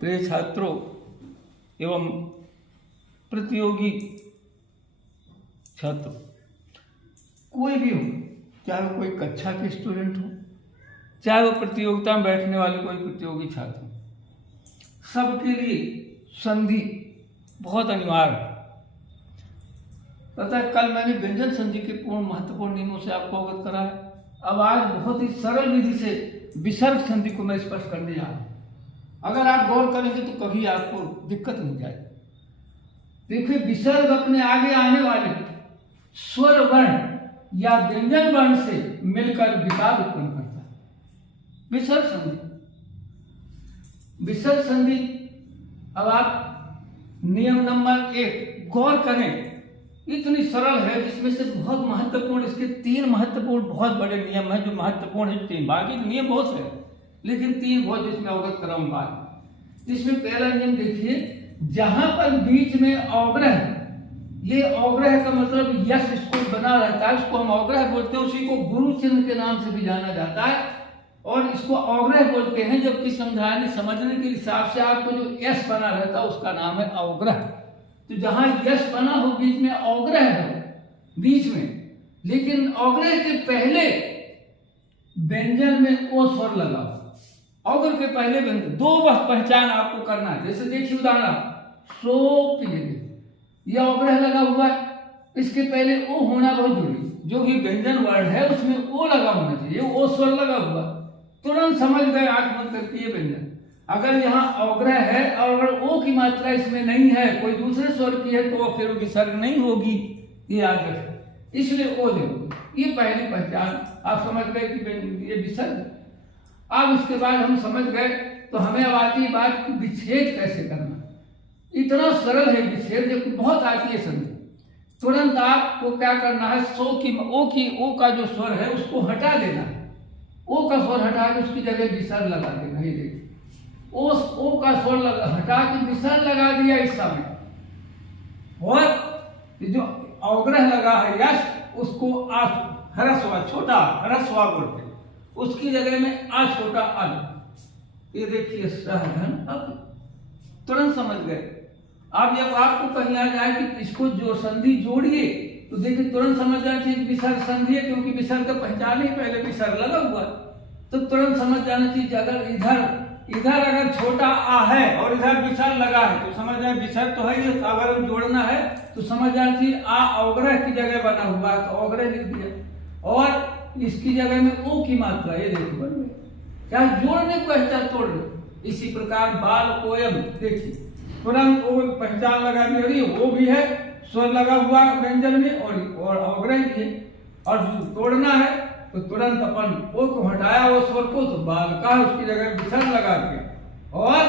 प्रिय छात्रों एवं प्रतियोगी छात्रों, कोई भी हो, चाहे वो कोई कक्षा के स्टूडेंट हो, चाहे वो प्रतियोगिता में बैठने वाले कोई प्रतियोगी छात्र हो, सबके लिए संधि बहुत अनिवार्य है। पता है, कल मैंने व्यंजन संधि के पूर्ण महत्वपूर्ण नियमों से आपको अवगत करा है। अब आज बहुत ही सरल विधि से विसर्ग संधि को मैं स्पष्ट करने जा रहा हूं। अगर आप गौर करेंगे तो कभी आपको दिक्कत नहीं जाएगी। देखिए, विसर्ग अपने आगे आने वाले स्वर वर्ण या व्यंजन वर्ण से मिलकर विकार उत्पन्न करता है। विसर्ग संधि, विसर्ग संधि। अब आप नियम नंबर 1 गौर करें, इतनी सरल है जिसमें से बहुत महत्वपूर्ण, इसके 3 महत्वपूर्ण बहुत बड़े नियम हैं जो महत्वपूर्ण है। 3 बाकी नियम बहुत है, लेकिन 3 बहुत जिसमें अवगत कराऊंगा। इसमें पहला नियम देखिए, जहां पर बीच में अवग्रह, ये अवग्रह का मतलब यश इसको बना रहता है, इसको हम अवग्रह बोलते हैं। उसी को गुरु चिन्ह के नाम से भी जाना जाता है और इसको अवग्रह बोलते हैं। जबकि समझने के हिसाब से आपको जो यश बना रहता है उसका नाम है अवग्रह। तो जहां यश बना हो बीच में अवग्रह है बीच में, लेकिन अवग्रह के पहले व्यंजन में ओ स्वर लगा हो। अवग्रह के पहले व्यंजन 2 पहचान आपको करना है। जैसे देखिए उदाहरण, सो यह अवग्रह लगा हुआ है, इसके पहले ओ होना बहुत जरूरी। जो भी व्यंजन वर्ण है उसमें ओ लगा होना चाहिए, ओ स्वर लगा हुआ, तुरंत समझ गए आंख बंद करके ये व्यंजन। अगर यहाँ अवग्रह है और अगर ओ की मात्रा इसमें नहीं है, कोई दूसरे स्वर की है, तो फिर विसर्ग नहीं होगी, ये याद रखें। इसलिए ओ जरूरी। ये पहली पहचान आप समझ गए कि ये विसर्ग। अब इसके बाद हम समझ गए तो हमें अब आती है बात कि विच्छेद कैसे करना। इतना सरल है विच्छेद, जबकि बहुत आती है संधि। तुरंत आपको क्या करना है, ओ का जो स्वर है उसको हटा देना है। ओ का स्वर हटा के उसकी जगह विसर्ग लगा देना। ये देखिए, ओ का स्वर हटा के विसर्ग लगा दिया इस समय, और जो अवग्रह लगा है यश, उसको ह्रस्व छोटा ह्रस्व बोलते, उसकी जगह में आ छोटा अल। ये देखिए सहधन। अब तुरंत समझ गए। अब जब आपको कहीं आ जाए कि इसको जो संधि जोड़िए, तो देखिए तुरंत समझ जाना चाहिए विसर्ग संधि है, क्योंकि विसर्ग का पहचान ही पहले विसर्ग लगा हुआ। तो तुरंत समझ जाना चाहिए अगर इधर अगर छोटा आ है और इधर विसर्ग लगा है तो समझ जाए विसर्ग तो है ही। अगर हम जोड़ना है तो समझ जाना चाहिए आ अवग्रह की जगह बना हुआ है, तो अवग्रह लिख दिया, और इसकी जगह में ओ की मात्रा, ये देखो बन गई। क्या जोड़ने को चाहे तोड़ दो। इसी प्रकार बाल कोयम, देखिए तुरंत ओ पहचान लगा दी, वो भी है, स्वर लगा हुआ व्यंजन में और अवग्रह भी है। और तोड़ना है तो तुरंत अपन ओ को हटाया, वो स्वर को, तो बाल का उसकी जगह विसर्ग लगा दिया, और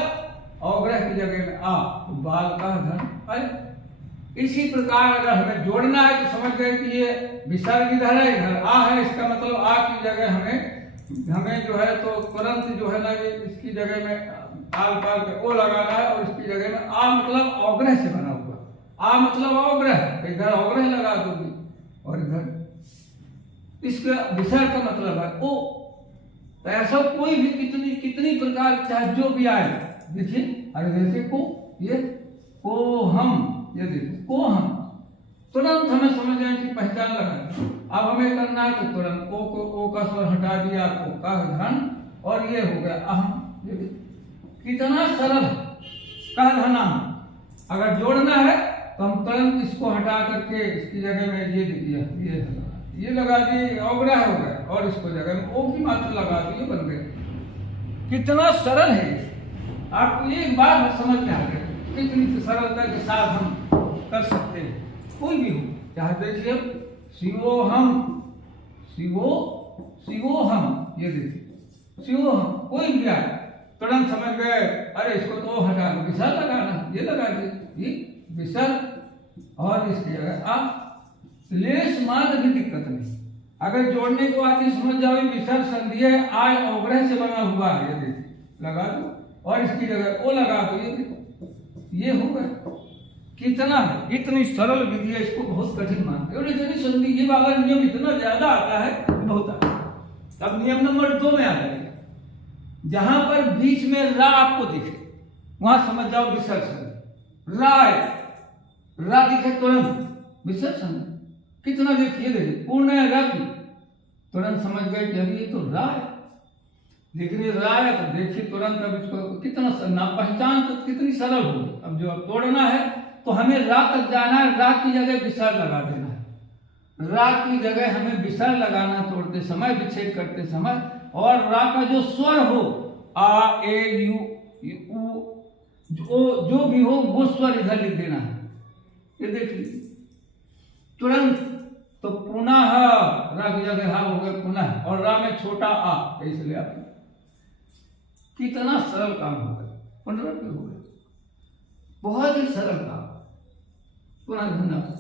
अवग्रह की जगह में आ, तो बाल का धन आए। इसी प्रकार अगर हमें जोड़ना है तो समझ गए कि ये विसर्ग इधर है, इधर आ है, इसका मतलब आ की जगह हमें जो है तो तुरंत जो है ना, ये इसकी जगह में आल पाल के ओ लगाना है, और इसकी जगह में आ मतलब अवग्रह से बना हुआ। आ मतलब अवग्रह, इधर अवग्रह लगा दोगे, और इधर इसका विसर्ग का मतलब है ओ। तो ऐसा कोई भी कितनी प्रकार चाहे जो भी आए, देखिए अरे जैसे को, ये को हम, ये देखिए को हम, तुरंत हमें समझ जाए कि पहचान लगा। अब हमें करना है तो तुरंत ओ का स्वर हटा दिया, को का धन, और ये हो गया अहम। ये कितना सरल कह धना। अगर जोड़ना है तो हम तुरंत इसको हटा करके इसकी जगह में ये दिया, ये लगा दी, अवग्रह हो गया, और इसको जगह में ओ की मात्रा लगा दी, बन गए। कितना सरल है। आपको एक बार समझ में आ गया कितनी सरलता के साथ हम कर सकते हैं, कोई भी हो। चाहे देखिए शिवोहम, शिवोहम, ये देखिए शिवोहम, कोई भी आए तुरंत समझ गए, अरे इसको तो हटा दो, विसर्ग लगाना, ये लगा दिए, ये विसर्ग, और इसकी जगह आप लेस मात्र भी दिक्कत नहीं। अगर जोड़ने को आती समझ जाओ विसर्ग संधि है, आय अवग्रह से बना हुआ है, ये देखिए लगा दो, और इसकी जगह ओ लगा दो, ये देखो ये हो गया। कितना है, इतनी सरल विधि है, इसको बहुत कठिन मानते हैं। और इतनी संधि, ये वाला नियम इतना ज्यादा आता है, बहुत आता है। अब नियम नंबर 2 में आ जाएगा, जहां पर बीच में रा आपको दिखे, वहां समझ जाओ विसर्ग संधि। राय, रा दिखे तुरंत विसर्ग संधि। कितना देखिए पूर्ण है रा की, तुरंत समझ गए कि अरे ये तो रा है। लेकिन ये रा है तो देखिए तुरंत, अब इसको कितना ना पहचान तो कितनी सरल होगी। अब जो तोड़ना है तो हमें रा तक जाना है, रा की जगह विसर्ग लगा देना है। रा की जगह हमें विसर्ग लगाना तोड़ते समय, विच्छेद करते समय। और रा का जो स्वर हो, आ ए यू उ, जो भी हो वो स्वर इधर लिख देना है। ये देख लीजिए तुरंत। तो पुनः रा की जगह हा हो गया पुनः, और रा में छोटा आ, इसलिए आप कितना सरल काम हो गया, पुनरावृत्ति हो गया, बहुत ही सरल काम। पुनः धन्यवाद।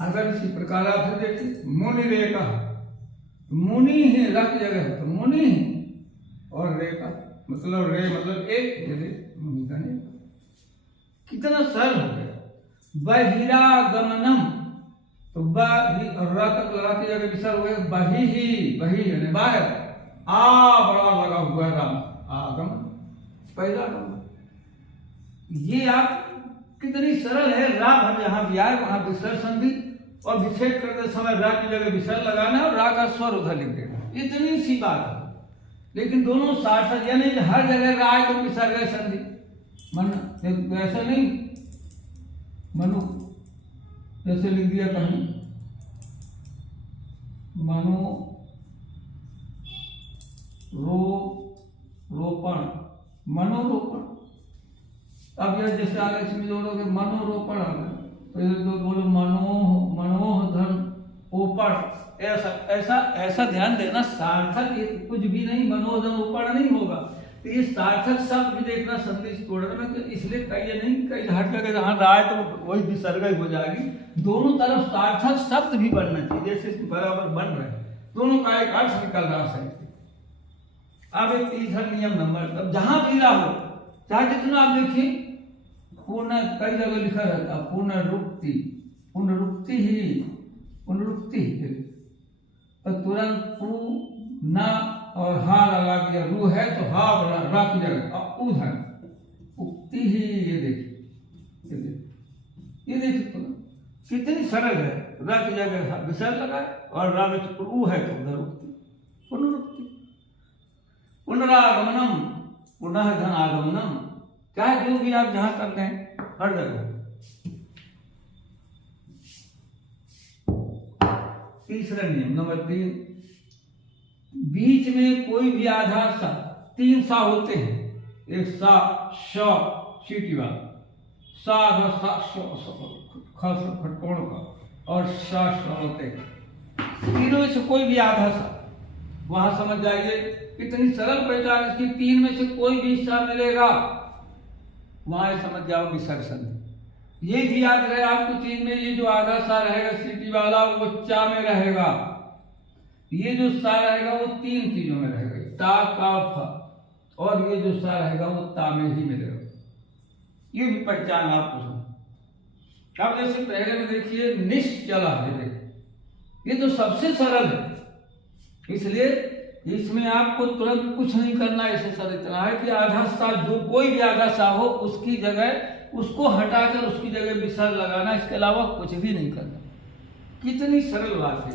अगर इसी प्रकार आप देखिए मुनि रेखा, मुनि है रा की जगह है तो मुनि है, और रेखा मतलब रे मतलब एक, मुनि का नहीं, कितना सरल हो गया। बहिरागमनम, तो रा तक लगा की जगह विसर्ग हो गया बही ही, बही यानी बाहर, आ बड़ा लगा हुआ है राम, आगमन पहला आगमन। ये आप कितनी सरल है। रा भर जहां भी आए वहां विसर्ग संधि, और विच्छेद करते समय रा की जगह विसर्ग लगाना और रा का स्वर उधर लिख देना, इतनी सी बात है। लेकिन दोनों सार्थक, यानी हर जगह रा है तो विसर्ग संधि, मन ऐसा नहीं मनु जैसे लिख दिया कहीं मनो रोपण, मनोरोपण। अब यह जैसे आगे इसमें जोड़ोगे मनोरोपण आ गया, तो ये जो बोलो मनोह धन ओपण, ऐसा ऐसा ऐसा ध्यान देना। सार्थक कुछ भी नहीं, मनोधन ओपण नहीं होगा। तो ये सार्थक शब्द भी देखना संदेश तोड़ने में, तो इसलिए कई नहीं, कई हर जगह जहां राय तो वही विसर्ग हो जाएगी। दोनों तरफ सार्थक शब्द भी बनना चाहिए, जैसे बराबर बन रहे हैं, दोनों का एक अर्थ निकल रहा है। अब एक तीसरा नियम नंबर, अब जहां भी रा हो, चाहे जितना आप देखिए पूर्ण, कई जगह लिखा रहता है पुनरुक्ति, पुनरुक्ति ही, पुनरुक्ति, तो तुरंत पू न और हा लगा दिया, रू है तो हा बड़ा रा की जगह उधर उक्ति ही। ये देखिए, ये देखिए कितनी सरल है। रा की जगह विसर्ग लगाए और रा में ऊ है तो उधर उक्ति, पुनरुक्ति। पुनरागमनम, पुनः धन आगमनम, चाहे जो भी आप जहां करते हैं हर जगह। तीसरा नियम नंबर 3, बीच में कोई भी आधा सा, 3 सा होते हैं, एक सा श सीटी वाला, सा आधा सा खटकोण का, और सा होते हैं। तीनों में से कोई भी आधा सा, वहां समझ जाइए कितनी सरल पहचान इसकी। 3 में से कोई भी हिस्सा मिलेगा वहां समझ जाओ विसर्ग संधि। ये भी याद रहे आपको चीज में, ये जो आधा सा रहेगा सीटी वाला वो चा में रहेगा, ये जो सा रहेगा वो 3 चीजों में रहेगा, ता का फ, और ये जो सा रहेगा वो ता में ही मिलेगा। ये भी पहचान आपको सुन। अब जैसे पहले में देखिए निश्चला है, देखिए ये तो सबसे सरल है, इसलिए इसमें आपको तुरंत कुछ नहीं करना। ऐसे सर इतना है कि आधा सा, जो कोई भी आधा सा हो उसकी जगह उसको हटाकर उसकी जगह विसर्ग लगाना, इसके अलावा कुछ भी नहीं करना। कितनी सरल बात है।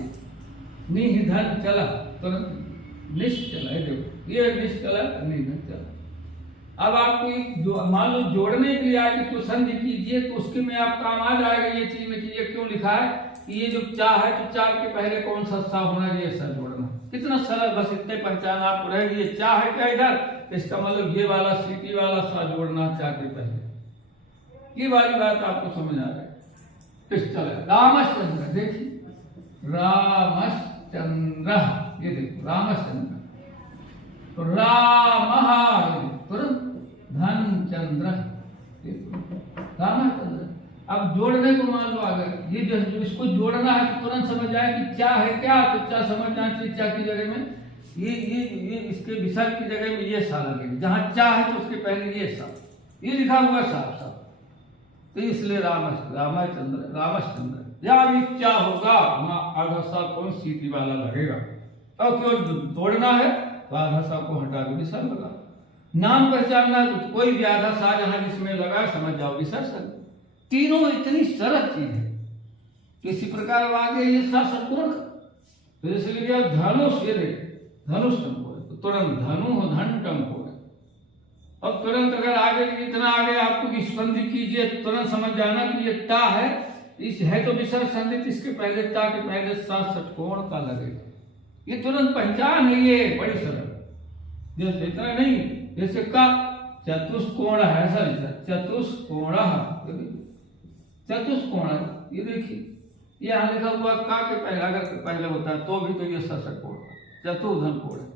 निधन चला, तुरंत निश्चला है, देखो ये निश्चला निधन चला। अब आपको जो मान लो जोड़ने के लिए आए, इसको संधि कीजिए तो उसके में आप काम आ जाएगा ये चीज में कि ये क्यों लिखा है कि ये जो चा है तो चा के पहले कौन सा सा होना, ये सा जोड़ना। कितना सरल, बस इतने पहचान आपको रहेगी। ये चा है क्या इधर, तो इसका मतलब ये वाला सीटी वाला सा जोड़ना चा के पहले। ये वाली बात आपको समझ आ रहा है। रामचंद्र, देखिए रामचंद्र, ये देखो रामचंद्र, तो राम तुरंत धन चंद्र, रामचंद्र। अब जोड़ने को मान लो अगर ये जो इसको जोड़ना है तो तुरंत समझ जाए कि क्या है क्या, तो क्या समझना चाहिए। क्या की जगह में ये इसके विसर्ग की जगह में ये सा लगेगा, जहां चा है तो उसके पहले ये सा, ये लिखा हुआ साफ साफ। तो इसलिए रामचंद्र या भी चा होगा वहां आधा सा कौन सीटी वाला लगेगा। और क्यों तोड़ना है तो आधा सा को हटा के विसर्ग लगा। नाम पहचानना तो कोई भी आधा सा जहां जिसमें लगा समझ जाओ विसर्ग संधि। तीनों इतनी सरल चीज है। किसी प्रकार अब आगे ये सा षटकोण तो जैसे लिख दिया धनुष, ये देख धनुष टंकोड़, तो तुरंत धनु धन टंकोड़। अब तुरंत अगर आगे इतना आगे आपको की संधि कीजिए तो तुरंत समझ जाना कि ये टा है, इस है तो विसर्ग संधि, इसके पहले टा के पहले सा षटकोण का लगेगा। ये तुरंत पहचान है, ये बड़ी सरल। जैसे इतना नहीं, जैसे का चतुष्कोण है, ऐसा चतुष्कोण, चतुष्कोण, ये देखिए यहाँ लिखा हुआ का के पहले, अगर पहले होता है तो भी तो ये षटकोण, चतुर्धन कोण है।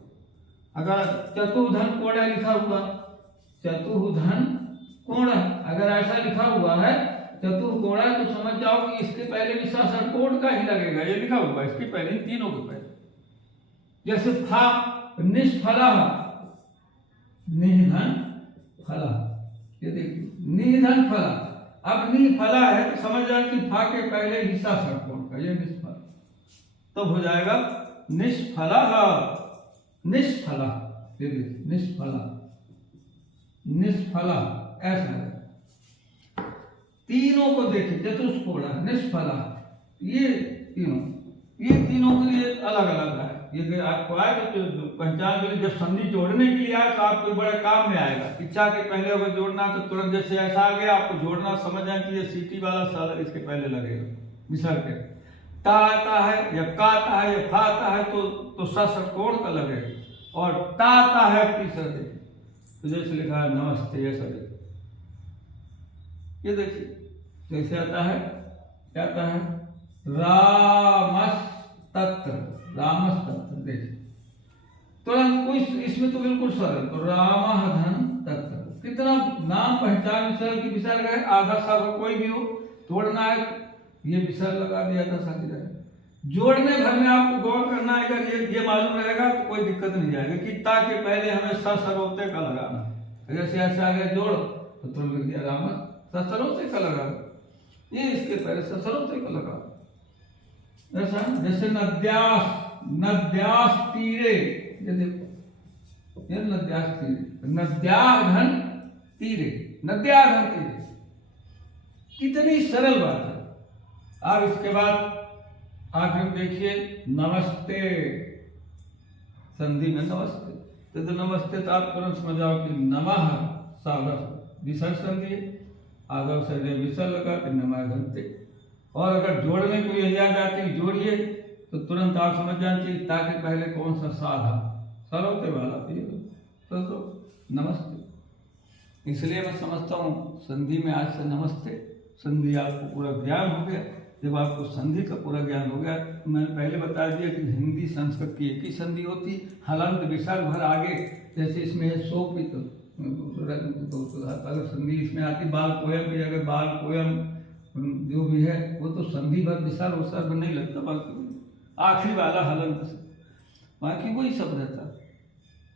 अगर चतुर्धन कोण है लिखा हुआ, चतुर्धन कोण, अगर ऐसा लिखा हुआ है चतुर्कोण है तो समझ जाओ कि इसके पहले भी सा षटकोण का ही लगेगा। ये लिखा हुआ इसके पहले, तीनों के पहले। जैसे था निष्फला, निधन फला, ये देखिए निधन फला। अब निफला है तो समझ जाए कि फा के पहले हिस्सा षटकोण का, ये निष्फला, तब हो जाएगा निष्फला, निष्फला, ये देखिए निष्फला, निष्फला, ऐसा है। तीनों को देखिए, चतुष्कोण, निष्फला, ये तीनों के लिए अलग अलग है। ये आपको आए तो पहचान के लिए, जब संधि जोड़ने के लिए आए तो आपको बड़े काम में आएगा। इच्छा के पहले अगर जोड़ना तो तुरंत जैसे ऐसा आ गया, आपको जोड़ना समझ जाए कि ये सीटी वाला साल इसके पहले लगेगा विसर्ग के। ता आता है या का आता है या फा आता है तो सा षटकोण का लगेगा, और ता आता है तीसरा देखिए, तो जैसे लिखा है नमस्ते, ऐसा देखिए, ये देखिए कैसे आता है, क्या आता है, रामस्तत्र, रामस्तत्र, देखिए तुरंत कोई इसमें तो बिल्कुल सरल, तो रामधन तत्र, कितना नाम पहचान विसर्ग की विसर्ग है, आधा सा कोई भी हो तोड़ना है, ये विसर्ग लगा दिया आधा सा की जगह। जोड़ने भर में आपको गौर करना है, अगर ये मालूम रहेगा तो कोई दिक्कत नहीं जाएगी कि ता के पहले हमें सरोते का लगाना है। जैसे ऐसे आ गया जोड़ तो तुरंत लिख दिया राम सरोते का लगा, ये इसके पहले सरोते का लगा। ऐसा जैसे नद्यास, नद्यास तीरे, ये देखो ये नद्यास तीरे, नद्याघन तीरे, नद्याघन तीरे, कितनी सरल बात है। अब इसके बाद आखिर में देखिए नमस्ते, संधि में नमस्ते, तो नमस्ते तो आप तुरंत समझ जाओ कि नमः साधक विसर्ग संधि, आदव से विसर्ग लगा कि नमः घंटे। और अगर जोड़ने को यही आ जाती जोड़िए तो तुरंत आप समझ जाना चाहिए ताकि पहले कौन सा साधा सरोते वाला तो नमस्ते। इसलिए मैं समझता हूँ संधि में आज से नमस्ते, संधि आपको पूरा ज्ञान हो गया। जब आपको संधि का पूरा ज्ञान हो गया, मैंने पहले बता दिया कि हिंदी संस्कृत की एक ही संधि होती, हलंत विसर्ग भर आगे जैसे इसमें है सोपित, तो अगर संधि इसमें आती बाल पोयम की, अगर बाल पोयम जो भी है वो तो संधि भर विसर्ग उसर्ग नहीं लगता, बल्कि आखिरी वाला हलंत से, बाकी वही सब रहता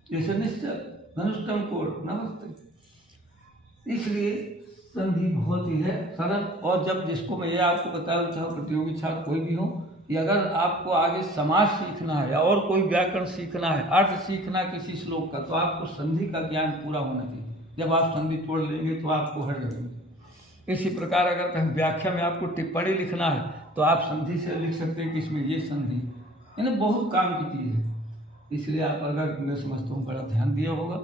जैसे निश्चय धनुष्टम कोड नमस्ते। इसलिए संधि बहुत ही है सरल। और जब जिसको मैं ये आपको बताया, चाहे प्रतियोगी छात्र कोई भी हो, कि अगर आपको आगे समाज सीखना है या और कोई व्याकरण सीखना है, अर्थ सीखना है किसी श्लोक का, तो आपको संधि का ज्ञान पूरा होना चाहिए। जब आप संधि तोड़ लेंगे तो आपको हट जाएंगे। इसी प्रकार अगर कहीं व्याख्या में आपको टिप्पणी लिखना है तो आप संधि से लिख सकते हैं कि इसमें ये संधि है, यानी बहुत काम की चीज़ है। इसलिए आप अगर मैं समझता हूँ बड़ा ध्यान दिया होगा,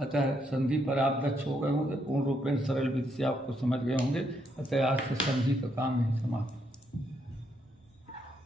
अतः संधि पर आप दक्ष हो गए होंगे, पूर्ण रूप में सरल विधि से आपको समझ गए होंगे। अतः आज से संधि का काम ही समाप्त।